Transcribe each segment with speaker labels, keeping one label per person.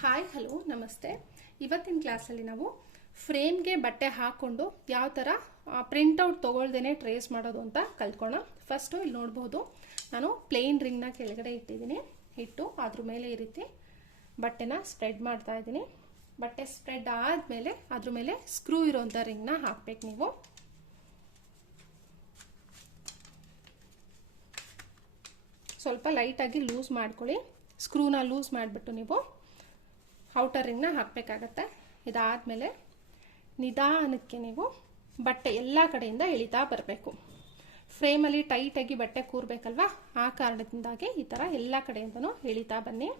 Speaker 1: Hi hello ನಮಸ್ತೆ. ಇವತ್ತಿನ ಕ್ಲಾಸಲ್ಲಿ ನಾವು ಫ್ರೇಮ್ಗೆ ಬಟ್ಟೆ ಹಾಕ್ಕೊಂಡು ಯಾವ ಥರ ಪ್ರಿಂಟೌಟ್ ತೊಗೊಳ್ದೇ ಟ್ರೇಸ್ ಮಾಡೋದು ಅಂತ ಕಲ್ತ್ಕೊಳ್ಳೋಣ ಫಸ್ಟು ಇಲ್ಲಿ ನೋಡ್ಬೋದು, ನಾನು ಪ್ಲೇನ್ ರಿಂಗ್ನ ಕೆಳಗಡೆ ಇಟ್ಟಿದ್ದೀನಿ. ಇಟ್ಟು ಅದ್ರ ಮೇಲೆ ಈ ರೀತಿ ಬಟ್ಟೆನ ಸ್ಪ್ರೆಡ್ ಮಾಡ್ತಾ ಇದ್ದೀನಿ. ಬಟ್ಟೆ ಸ್ಪ್ರೆಡ್ ಆದಮೇಲೆ ಅದ್ರ ಮೇಲೆ ಸ್ಕ್ರೂ ಇರೋಂಥ ರಿಂಗ್ನ ಹಾಕ್ಬೇಕು ನೀವು. ಸ್ವಲ್ಪ ಲೈಟಾಗಿ ಲೂಸ್ ಮಾಡ್ಕೊಳ್ಳಿ. ಸ್ಕ್ರೂನ ಲೂಸ್ ಮಾಡಿಬಿಟ್ಟು ನೀವು ಔಟರ್ ರಿಂಗ್ನ ಹಾಕಬೇಕಾಗತ್ತೆ. ಇದಾದಮೇಲೆ ನಿಧಾನಕ್ಕೆ ನೀವು ಬಟ್ಟೆ ಎಲ್ಲ ಕಡೆಯಿಂದ ಎಳಿತಾ ಬರಬೇಕು. ಫ್ರೇಮಲ್ಲಿ ಟೈಟಾಗಿ ಬಟ್ಟೆ ಕೂರಬೇಕಲ್ವಾ? ಆ ಕಾರಣದಿಂದಾಗಿ ಈ ಥರ ಎಲ್ಲ ಕಡೆಯಿಂದನೂ ಎಳಿತಾ ಬನ್ನಿ.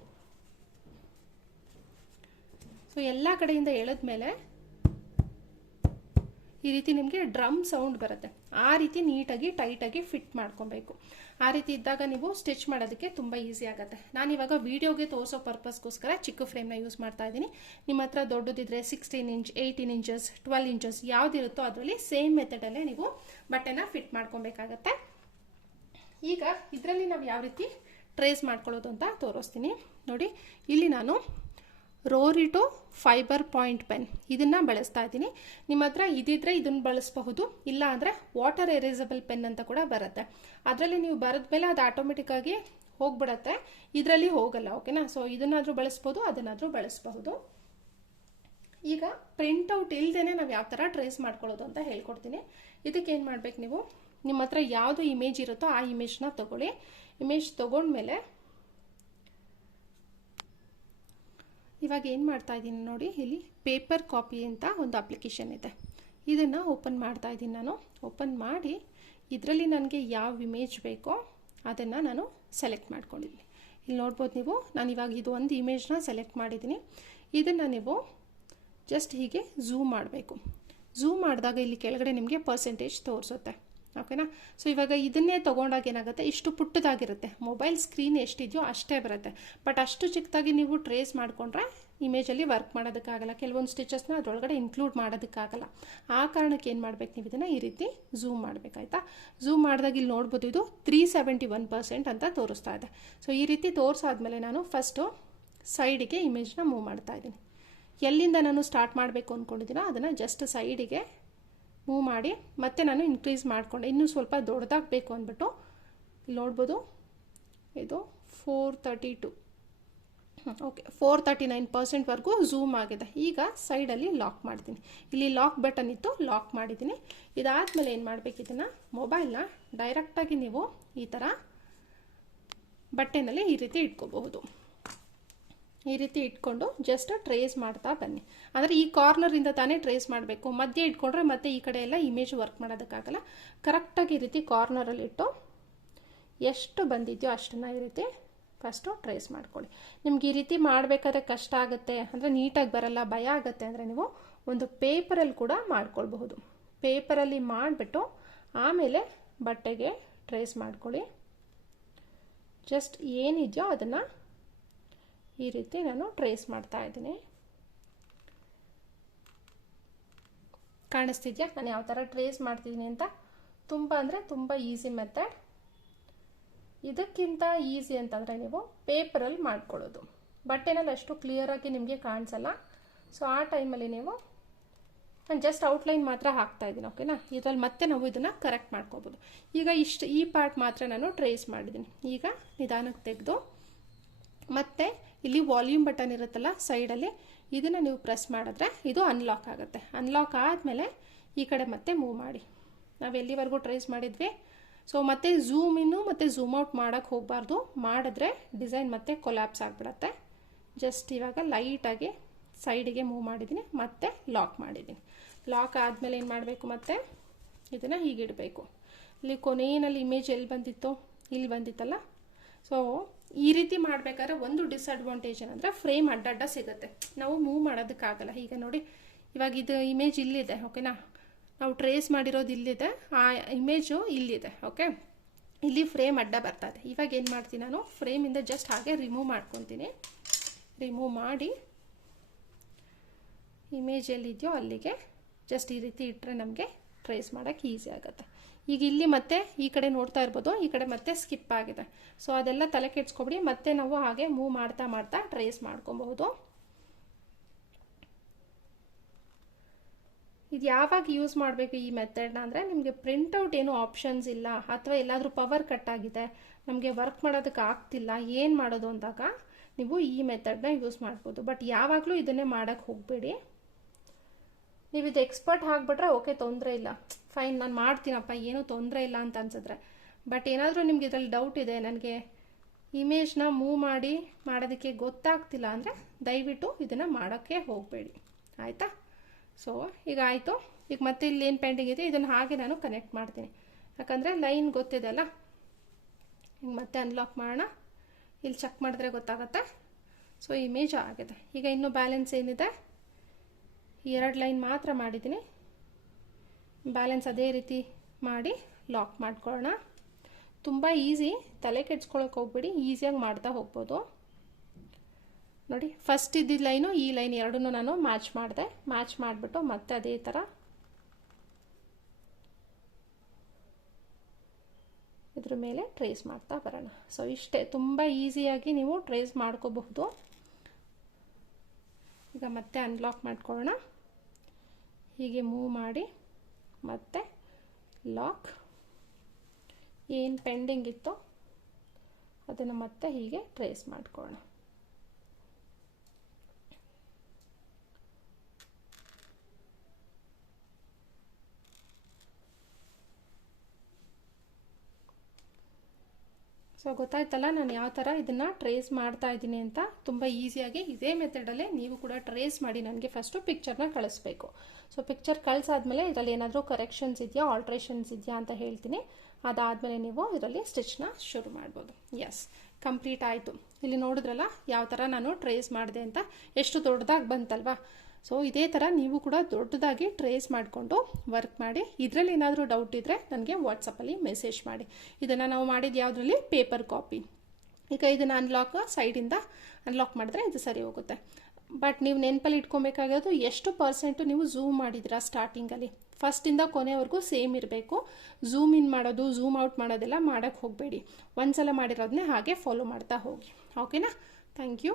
Speaker 1: ಸೊ ಎಲ್ಲ ಕಡೆಯಿಂದ ಎಳೆದ್ಮೇಲೆ ಈ ರೀತಿ ನಿಮಗೆ ಡ್ರಮ್ ಸೌಂಡ್ ಬರುತ್ತೆ. ಆ ರೀತಿ ನೀಟಾಗಿ, ಟೈಟಾಗಿ ಫಿಟ್ ಮಾಡ್ಕೊಬೇಕು. ಆ ರೀತಿ ಇದ್ದಾಗ ನೀವು ಸ್ಟಿಚ್ ಮಾಡೋದಕ್ಕೆ ತುಂಬ ಈಸಿ ಆಗುತ್ತೆ. ನಾನು ಇವಾಗ ವಿಡಿಯೋಗೆ ತೋರಿಸೋ ಪರ್ಪಸ್ಗೋಸ್ಕರ ಚಿಕ್ಕ ಫ್ರೇಮ್ನ ಯೂಸ್ ಮಾಡ್ತಾ ಇದ್ದೀನಿ. ನಿಮ್ಮ ಹತ್ರ ದೊಡ್ಡದಿದ್ರೆ sixteen inch eighteen inches twelve inches ಯಾವುದಿರುತ್ತೋ ಅದರಲ್ಲಿ ಸೇಮ್ ಮೆಥಡಲ್ಲೇ ನೀವು ಬಟ್ಟೆನ ಫಿಟ್ ಮಾಡ್ಕೊಬೇಕಾಗತ್ತೆ. ಈಗ ಇದರಲ್ಲಿ ನಾವು ಯಾವ ರೀತಿ ಟ್ರೇಸ್ ಮಾಡ್ಕೊಳ್ಳೋದು ಅಂತ ತೋರಿಸ್ತೀನಿ. ನೋಡಿ, ಇಲ್ಲಿ ನಾನು ರೋರಿಟೋ ಫೈಬರ್ ಪಾಯಿಂಟ್ ಪೆನ್. ಇದನ್ನು ಬಳಸ್ತಾ ಇದ್ದೀನಿ. ನಿಮ್ಮ ಹತ್ರ ಇದಿದ್ರೆ ಇದನ್ನು ಬಳಸಬಹುದು. ಇಲ್ಲ ಅಂದರೆ ವಾಟರ್ ಎರೇಸಬಲ್ ಪೆನ್ ಅಂತ ಕೂಡ ಬರುತ್ತೆ. ಅದರಲ್ಲಿ ನೀವು ಬರೆದ ಮೇಲೆ ಅದು ಆಟೋಮೆಟಿಕ್ಕಾಗಿ ಹೋಗ್ಬಿಡತ್ತೆ. ಇದರಲ್ಲಿ ಹೋಗಲ್ಲ ಓಕೆನಾ ಸೊ ಇದನ್ನಾದರೂ ಬಳಸ್ಬೋದು ಅದನ್ನಾದರೂ ಬಳಸಬಹುದು. ಈಗ ಪ್ರಿಂಟೌಟ್ ಇಲ್ದೇನೆ ನಾವು ಯಾವ ಥರ ಟ್ರೇಸ್ ಮಾಡ್ಕೊಳ್ಳೋದು ಅಂತ ಹೇಳ್ಕೊಡ್ತೀನಿ. ಇದಕ್ಕೆ ಏನು ಮಾಡ್ಬೇಕು ನೀವು? ನಿಮ್ಮ ಹತ್ರ ಯಾವುದು ಇಮೇಜ್ ಇರುತ್ತೋ ಆ ಇಮೇಜ್ನ ತಗೊಳ್ಳಿ. ಇಮೇಜ್ ತಗೊಂಡ್ಮೇಲೆ ಇವಾಗ ಏನು ಮಾಡ್ತಾ ಇದ್ದೀನಿ ನೋಡಿ, ಇಲ್ಲಿ ಪೇಪರ್ ಕಾಪಿ ಅಂತ ಒಂದು ಅಪ್ಲಿಕೇಶನ್ ಇದೆ. ಇದನ್ನು ಓಪನ್ ಮಾಡ್ತಾ ಇದ್ದೀನಿ ನಾನು. ಓಪನ್ ಮಾಡಿ, ಇದರಲ್ಲಿ ನನಗೆ ಯಾವ ಇಮೇಜ್ ಬೇಕೋ ಅದನ್ನು ನಾನು ಸೆಲೆಕ್ಟ್ ಮಾಡ್ಕೊಂಡಿದ್ದೀನಿ. ಇಲ್ಲಿ ನೋಡ್ಬೋದು ನೀವು, ನಾನು ಇವಾಗ ಇದು ಒಂದು ಇಮೇಜ್ನ ಸೆಲೆಕ್ಟ್ ಮಾಡಿದ್ದೀನಿ. ಇದನ್ನು ನೀವು ಜಸ್ಟ್ ಹೀಗೆ ಝೂಮ್ ಮಾಡಬೇಕು. ಝೂಮ್ ಮಾಡಿದಾಗ ಇಲ್ಲಿ ಕೆಳಗಡೆ ನಿಮಗೆ ಪರ್ಸೆಂಟೇಜ್ ತೋರಿಸುತ್ತೆ. ಓಕೆನಾ? ಸೊ ಇವಾಗ ಇದನ್ನೇ ತೊಗೊಂಡಾಗ ಏನಾಗುತ್ತೆ? ಇಷ್ಟು ಪುಟ್ಟದಾಗಿರುತ್ತೆ. ಮೊಬೈಲ್ ಸ್ಕ್ರೀನ್ ಎಷ್ಟಿದೆಯೋ ಅಷ್ಟೇ ಬರುತ್ತೆ. ಬಟ್ ಅಷ್ಟು ಚಿಕ್ಕದಾಗಿ ನೀವು ಟ್ರೇಸ್ ಮಾಡಿಕೊಂಡ್ರೆ ಇಮೇಜಲ್ಲಿ ವರ್ಕ್ ಮಾಡೋದಕ್ಕಾಗಲ್ಲ. ಕೆಲವೊಂದು ಸ್ಟಿಚಸ್ನ ಅದರೊಳಗಡೆ ಇನ್ಕ್ಲೂಡ್ ಮಾಡೋದಕ್ಕಾಗಲ್ಲ. ಆ ಕಾರಣಕ್ಕೆ ಏನು ಮಾಡ್ಬೇಕು ನೀವು ಇದನ್ನು ಈ ರೀತಿ ಝೂಮ್ ಮಾಡಬೇಕಾಯ್ತಾ ಝೂಮ್ ಮಾಡಿದಾಗ ಇಲ್ಲಿ ನೋಡ್ಬೋದು ಇದು ತ್ರೀ ಸೆವೆಂಟಿ ಒನ್ ಪರ್ಸೆಂಟ್ ಅಂತ ತೋರಿಸ್ತಾ ಇದೆ. ಸೊ ಈ ರೀತಿ ತೋರಿಸಾದ್ಮೇಲೆ ನಾನು ಫಸ್ಟು ಸೈಡಿಗೆ ಇಮೇಜ್ನ ಮೂವ್ ಮಾಡ್ತಾ ಇದ್ದೀನಿ. ಎಲ್ಲಿಂದ ನಾನು ಸ್ಟಾರ್ಟ್ ಮಾಡಬೇಕು ಅಂದ್ಕೊಂಡಿದ್ದೀನೋ ಅದನ್ನು ಜಸ್ಟ್ ಸೈಡಿಗೆ ಮೂವ್ ಮಾಡಿ, ಮತ್ತೆ ನಾನು ಇನ್ಕ್ರೀಸ್ ಮಾಡಿಕೊಂಡೆ. ಇನ್ನೂ ಸ್ವಲ್ಪ ದೊಡ್ಡದಾಗಬೇಕು ಅಂದ್ಬಿಟ್ಟು ನೋಡ್ಬೋದು, ಇದು four thirty two okay four thirty nine ಪರ್ಸೆಂಟ್ವರೆಗೂ zoom ಆಗಿದೆ. ಈಗ ಸೈಡಲ್ಲಿ ಲಾಕ್ ಮಾಡ್ತೀನಿ. ಇಲ್ಲಿ ಲಾಕ್ ಬಟನ್ ಇತ್ತು ಲಾಕ್ ಮಾಡಿದ್ದೀನಿ. ಇದಾದಮೇಲೆ ಏನು ಮಾಡಬೇಕು ಇದನ್ನು? ಮೊಬೈಲ್ನ ಡೈರೆಕ್ಟಾಗಿ ನೀವು ಈ ಥರ ಬಟ್ಟೆನಲ್ಲಿ ಈ ರೀತಿ ಇಟ್ಕೋಬಹುದು. ಈ ರೀತಿ ಇಟ್ಕೊಂಡು ಜಸ್ಟ್ ಟ್ರೇಸ್ ಮಾಡ್ತಾ ಬನ್ನಿ. ಅಂದರೆ ಈ ಕಾರ್ನರಿಂದ ತಾನೇ ಟ್ರೇಸ್ ಮಾಡಬೇಕು. ಮಧ್ಯೆ ಇಟ್ಕೊಂಡ್ರೆ ಮತ್ತೆ ಈ ಕಡೆ ಎಲ್ಲ ಇಮೇಜ್ ವರ್ಕ್ ಮಾಡೋದಕ್ಕಾಗಲ್ಲ. ಕರೆಕ್ಟಾಗಿ ಈ ರೀತಿ ಕಾರ್ನರಲ್ಲಿ ಇಟ್ಟು ಎಷ್ಟು ಬಂದಿದೆಯೋ ಅಷ್ಟನ್ನು ಈ ರೀತಿ ಫಸ್ಟು ಟ್ರೇಸ್ ಮಾಡ್ಕೊಳ್ಳಿ. ನಿಮ್ಗೆ ಈ ರೀತಿ ಮಾಡಬೇಕಾದ್ರೆ ಕಷ್ಟ ಆಗುತ್ತೆ. ಅಂದರೆ ನೀಟಾಗಿ ಬರಲ್ಲ, ಭಯ ಆಗುತ್ತೆ ಅಂದರೆ ನೀವು ಒಂದು ಪೇಪರಲ್ಲಿ ಕೂಡ ಮಾಡ್ಕೊಳ್ಬಹುದು. ಪೇಪರಲ್ಲಿ ಮಾಡಿಬಿಟ್ಟು ಆಮೇಲೆ ಬಟ್ಟೆಗೆ ಟ್ರೇಸ್ ಮಾಡ್ಕೊಳ್ಳಿ. ಜಸ್ಟ್ ಏನಿದೆಯೋ ಅದನ್ನು ಈ ರೀತಿ ನಾನು ಟ್ರೇಸ್ ಮಾಡ್ತಾ ಇದ್ದೀನಿ. ಕಾಣಿಸ್ತಿದ್ಯಾ? ನಾನು ಯಾವ ಥರ ಟ್ರೇಸ್ ಮಾಡ್ತಿದ್ದೀನಿ ಅಂತ? ತುಂಬ ಅಂದರೆ ತುಂಬ ಈಸಿ ಮೆಥಡ್ ಇದಕ್ಕಿಂತ ಈಸಿ ಅಂತಂದರೆ ನೀವು ಪೇಪರಲ್ಲಿ ಮಾಡ್ಕೊಳ್ಳೋದು. ಬಟ್ಟೆನಲ್ಲಿ ಅಷ್ಟು ಕ್ಲಿಯರಾಗಿ ನಿಮಗೆ ಕಾಣಿಸಲ್ಲ. ಸೊ ಆ ಟೈಮಲ್ಲಿ ನೀವು ನಾನು ಜಸ್ಟ್ ಔಟ್ಲೈನ್ ಮಾತ್ರ ಹಾಕ್ತಾ ಇದ್ದೀನಿ ಓಕೆನಾ ಇದರಲ್ಲಿ ಮತ್ತೆ ನಾವು ಇದನ್ನು ಕರೆಕ್ಟ್ ಮಾಡ್ಕೋಬೋದು. ಈಗ ಇಷ್ಟು ಈ ಪಾರ್ಟ್ ಮಾತ್ರ ನಾನು ಟ್ರೇಸ್ ಮಾಡಿದ್ದೀನಿ. ಈಗ ನಿಧಾನಕ್ಕೆ ತೆಗೆದು ಮತ್ತೆ ಇಲ್ಲಿ ವಾಲ್ಯೂಮ್ ಬಟನ್ ಇರುತ್ತಲ್ಲ ಸೈಡಲ್ಲಿ, ಇದನ್ನು ನೀವು ಪ್ರೆಸ್ ಮಾಡಿದ್ರೆ ಇದು ಅನ್ಲಾಕ್ ಆಗುತ್ತೆ. ಅನ್ಲಾಕ್ ಆದಮೇಲೆ ಈ ಕಡೆ ಮತ್ತೆ ಮೂವ್ ಮಾಡಿ. ನಾವು ಎಲ್ಲಿವರೆಗೂ ಟ್ರೇಸ್ ಮಾಡಿದ್ವಿ? ಸೊ ಮತ್ತೆ ಝೂಮ್ ಇನ್ನು, ಮತ್ತು ಝೂಮ್ ಔಟ್ ಮಾಡೋಕ್ಕೆ ಹೋಗಬಾರ್ದು. ಮಾಡಿದ್ರೆ ಡಿಸೈನ್ ಮತ್ತೆ ಕೊಲ್ಯಾಪ್ಸ್ ಆಗಿಬಿಡತ್ತೆ. ಜಸ್ಟ್ ಇವಾಗ ಲೈಟಾಗಿ ಸೈಡಿಗೆ ಮೂವ್ ಮಾಡಿದ್ದೀನಿ ಮತ್ತೆ ಲಾಕ್ ಮಾಡಿದ್ದೀನಿ ಲಾಕ್ ಆದಮೇಲೆ ಏನು ಮಾಡಬೇಕು ಮತ್ತೆ? ಇದನ್ನು ಹೀಗಿಡಬೇಕು. ಇಲ್ಲಿ ಕೊನೆಯಲ್ಲಿ ಇಮೇಜ್ ಎಲ್ಲಿ ಬಂದಿತ್ತು, ಇಲ್ಲಿ ಬಂದಿತ್ತಲ್ಲ? ಸೊ ರೀತಿ ಮಾಡಬೇಕಾದ್ರೆ ಒಂದು ಡಿಸ್ಅಡ್ವಾಂಟೇಜ್ ಏನಂದರೆ ಫ್ರೇಮ್ ಅಡ್ಡಡ್ಡ ಸಿಗುತ್ತೆ. ನಾವು ಮೂವ್ ಮಾಡೋದಕ್ಕಾಗಲ್ಲ. ಈಗ ನೋಡಿ, ಇವಾಗ ಇದು ಇಮೇಜ್ ಇಲ್ಲಿದೆ ಓಕೆನಾ ನಾವು ಟ್ರೇಸ್ ಮಾಡಿರೋದು ಇಲ್ಲಿದೆ, ಆ ಇಮೇಜು ಇಲ್ಲಿದೆ ಓಕೆ ಇಲ್ಲಿ ಫ್ರೇಮ್ ಅಡ್ಡ ಬರ್ತದೆ ಇವಾಗ ಏನು ಮಾಡ್ತೀನಿ ನಾನು? ಫ್ರೇಮಿಂದ ಜಸ್ಟ್ ಹಾಗೆ ರಿಮೂವ್ ಮಾಡ್ಕೊತೀನಿ. ರಿಮೂವ್ ಮಾಡಿ ಇಮೇಜ್ ಎಲ್ಲಿದೆಯೋ ಅಲ್ಲಿಗೆ ಜಸ್ಟ್ ಈ ರೀತಿ ಇಟ್ಟರೆ ನಮಗೆ ಟ್ರೇಸ್ ಮಾಡೋಕ್ಕೆ ಈಸಿ ಆಗುತ್ತೆ. ಈಗ ಇಲ್ಲಿ ಮತ್ತೆ ಈ ಕಡೆ ನೋಡ್ತಾ ಇರ್ಬೋದು, ಈ ಕಡೆ ಮತ್ತೆ ಸ್ಕಿಪ್ ಆಗಿದೆ. ಸೊ ಅದೆಲ್ಲ ತಲೆ ಕೆಡ್ಸ್ಕೊಬಿಡಿ, ಮತ್ತೆ ನಾವು ಹಾಗೆ ಮೂವ್ ಮಾಡ್ತಾ ಮಾಡ್ತಾ ಟ್ರೇಸ್ ಮಾಡ್ಕೊಬಹುದು. ಇದು ಯಾವಾಗ ಯೂಸ್ ಮಾಡಬೇಕು ಈ ಮೆಥಡ್ನ ಅಂದರೆ, ನಿಮಗೆ ಪ್ರಿಂಟೌಟ್ ಏನು ಆಪ್ಷನ್ಸ್ ಇಲ್ಲ, ಅಥವಾ ಎಲ್ಲಾದರೂ ಪವರ್ ಕಟ್ ಆಗಿದೆ, ನಮಗೆ ವರ್ಕ್ ಮಾಡೋದಕ್ಕೆ ಆಗ್ತಿಲ್ಲ, ಏನು ಮಾಡೋದು ಅಂದಾಗ, ನೀವು ಈ ಮೆಥಡ್ನ ಯೂಸ್ ಮಾಡ್ಬೋದು. ಬಟ್ ಯಾವಾಗಲೂ ಇದನ್ನೇ ಮಾಡೋಕ್ಕೆ ಹೋಗಬೇಡಿ. ನೀವು ಇದು ಎಕ್ಸ್ಪರ್ಟ್ ಆಗಿಬಿಟ್ರೆ ಓಕೆ ತೊಂದರೆ ಇಲ್ಲ. ಫೈನ್ ನಾನು ಮಾಡ್ತೀನಪ್ಪ, ಏನೂ ತೊಂದರೆ ಇಲ್ಲ ಅಂತ ಅನ್ಸಿದ್ರೆ. ಬಟ್ ಏನಾದರೂ ನಿಮ್ಗೆ ಇದರಲ್ಲಿ ಡೌಟ್ ಇದೆ, ನನಗೆ ಇಮೇಜ್ನ ಮೂವ್ ಮಾಡಿ ಮಾಡೋದಕ್ಕೆ ಗೊತ್ತಾಗ್ತಿಲ್ಲ ಅಂದರೆ ದಯವಿಟ್ಟು ಇದನ್ನು ಮಾಡೋಕ್ಕೆ ಹೋಗಬೇಡಿ. ಆಯಿತಾ? ಸೊ ಈಗ ಆಯಿತು. ಈಗ ಮತ್ತೆ ಇಲ್ಲಿ ಏನು ಪೆಂಡಿಂಗ್ ಇದೆ, ಇದನ್ನು ಹಾಗೆ ನಾನು ಕನೆಕ್ಟ್ ಮಾಡ್ತೀನಿ. ಯಾಕಂದರೆ ಲೈನ್ ಗೊತ್ತಿದೆ ಅಲ್ಲ? ಈಗ ಮತ್ತೆ ಅನ್ಲಾಕ್ ಮಾಡೋಣ. ಇಲ್ಲಿ ಚೆಕ್ ಮಾಡಿದ್ರೆ ಗೊತ್ತಾಗುತ್ತೆ. ಸೊ ಇಮೇಜ್ ಆಗಿದೆ. ಈಗ ಇನ್ನೂ ಬ್ಯಾಲೆನ್ಸ್ ಏನಿದೆ? ಎರಡು ಲೈನ್ ಮಾತ್ರ ಮಾಡಿದ್ದೀನಿ. ಬ್ಯಾಲೆನ್ಸ್ ಅದೇ ರೀತಿ ಮಾಡಿ ಲಾಕ್ ಮಾಡ್ಕೊಳ್ಳೋಣ. ತುಂಬ ಈಸಿ, ತಲೆ ಕೆಡ್ಸ್ಕೊಳಕ್ಕೆ ಹೋಗ್ಬಿಡಿ, ಈಸಿಯಾಗಿ ಮಾಡ್ತಾ ಹೋಗ್ಬೋದು. ನೋಡಿ ಫಸ್ಟ್ ಇದ್ದಿದ್ದ ಲೈನು, ಈ ಲೈನ್ ಎರಡನ್ನೂ ನಾನು ಮ್ಯಾಚ್ ಮಾಡಿದೆ. ಮ್ಯಾಚ್ ಮಾಡಿಬಿಟ್ಟು ಮತ್ತೆ ಅದೇ ಥರ ಇದ್ರ ಮೇಲೆ ಟ್ರೇಸ್ ಮಾಡ್ತಾ ಬರೋಣ. ಸೊ ಇಷ್ಟೇ. ತುಂಬ ಈಸಿಯಾಗಿ ನೀವು ಟ್ರೇಸ್ ಮಾಡ್ಕೋಬಹುದು. ಈಗ ಮತ್ತೆ ಅನ್ಲಾಕ್ ಮಾಡ್ಕೊಳ್ಳೋಣ. ಹೀಗೆ ಮೂವ್ ಮಾಡಿ ಮತ್ತೆ ಲಾಕ್ ಏನು ಪೆಂಡಿಂಗ್ ಇತ್ತೋ ಅದನ್ನು ಮತ್ತೆ ಹೀಗೆ ಟ್ರೇಸ್ ಮಾಡ್ಕೊಳ್ಳೋಣ. ಸೊ ಗೊತ್ತಾಯ್ತಲ್ಲ, ನಾನು ಯಾವ ಥರ ಇದನ್ನು ಟ್ರೇಸ್ ಮಾಡ್ತಾ ಇದ್ದೀನಿ ಅಂತ? ತುಂಬ ಈಸಿಯಾಗಿ ಇದೇ ಮೆಥಡಲ್ಲೇ ನೀವು ಕೂಡ ಟ್ರೇಸ್ ಮಾಡಿ ನನಗೆ ಫಸ್ಟು ಪಿಕ್ಚರ್ನ ಕಳಿಸ್ಬೇಕು. ಸೊ ಪಿಕ್ಚರ್ ಕಳಿಸಾದ್ಮೇಲೆ ಇದರಲ್ಲಿ ಏನಾದರೂ ಕರೆಕ್ಷನ್ಸ್ ಇದೆಯಾ ಆಲ್ಟ್ರೇಷನ್ಸ್ ಇದೆಯಾ ಅಂತ ಹೇಳ್ತೀನಿ. ಅದಾದಮೇಲೆ ನೀವು ಇದರಲ್ಲಿ ಸ್ಟಿಚ್ನ ಶುರು ಮಾಡ್ಬೋದು. ಎಸ್ ಕಂಪ್ಲೀಟ್ ಆಯಿತು. ಇಲ್ಲಿ ನೋಡಿದ್ರಲ್ಲ, ಯಾವ ಥರ ನಾನು ಟ್ರೇಸ್ ಮಾಡಿದೆ ಅಂತ? ಎಷ್ಟು ದೊಡ್ಡದಾಗಿ ಬಂತಲ್ವಾ? ಸೊ ಇದೇ ಥರ ನೀವು ಕೂಡ ದೊಡ್ಡದಾಗಿ ಟ್ರೇಸ್ ಮಾಡಿಕೊಂಡು ವರ್ಕ್ ಮಾಡಿ. ಇದರಲ್ಲಿ ಏನಾದರೂ ಡೌಟ್ ಇದ್ದರೆ ನನಗೆ ವಾಟ್ಸಪ್ಪಲ್ಲಿ ಮೆಸೇಜ್ ಮಾಡಿ. ಇದನ್ನು ನಾವು ಮಾಡಿದ ಯಾವುದರಲ್ಲಿ? ಪೇಪರ್ ಕಾಪಿ ಈಗ ಇದನ್ನು ಅನ್ಲಾಕ್ ಸೈಡಿಂದ ಅನ್ಲಾಕ್ ಮಾಡಿದ್ರೆ ಇದು ಸರಿ ಹೋಗುತ್ತೆ. ಬಟ್ ನೀವು ನೆನಪಲ್ಲಿ ಇಟ್ಕೊಬೇಕಾಗಿರೋದು ಎಷ್ಟು ಪರ್ಸೆಂಟು ನೀವು ಝೂಮ್ ಮಾಡಿದ್ರಾ ಸ್ಟಾರ್ಟಿಂಗಲ್ಲಿ ಫಸ್ಟಿಂದ ಕೊನೆವರೆಗೂ ಸೇಮ್ ಇರಬೇಕು. ಝೂಮ್ ಇನ್ ಮಾಡೋದು ಝೂಮ್ ಔಟ್ ಮಾಡೋದೆಲ್ಲ ಮಾಡೋಕ್ಕೆ ಹೋಗಬೇಡಿ. ಒಂದ್ಸಲ ಮಾಡಿರೋದನ್ನೇ ಹಾಗೆ ಫಾಲೋ ಮಾಡ್ತಾ ಹೋಗಿ. ಓಕೆನಾ ಥ್ಯಾಂಕ್ ಯು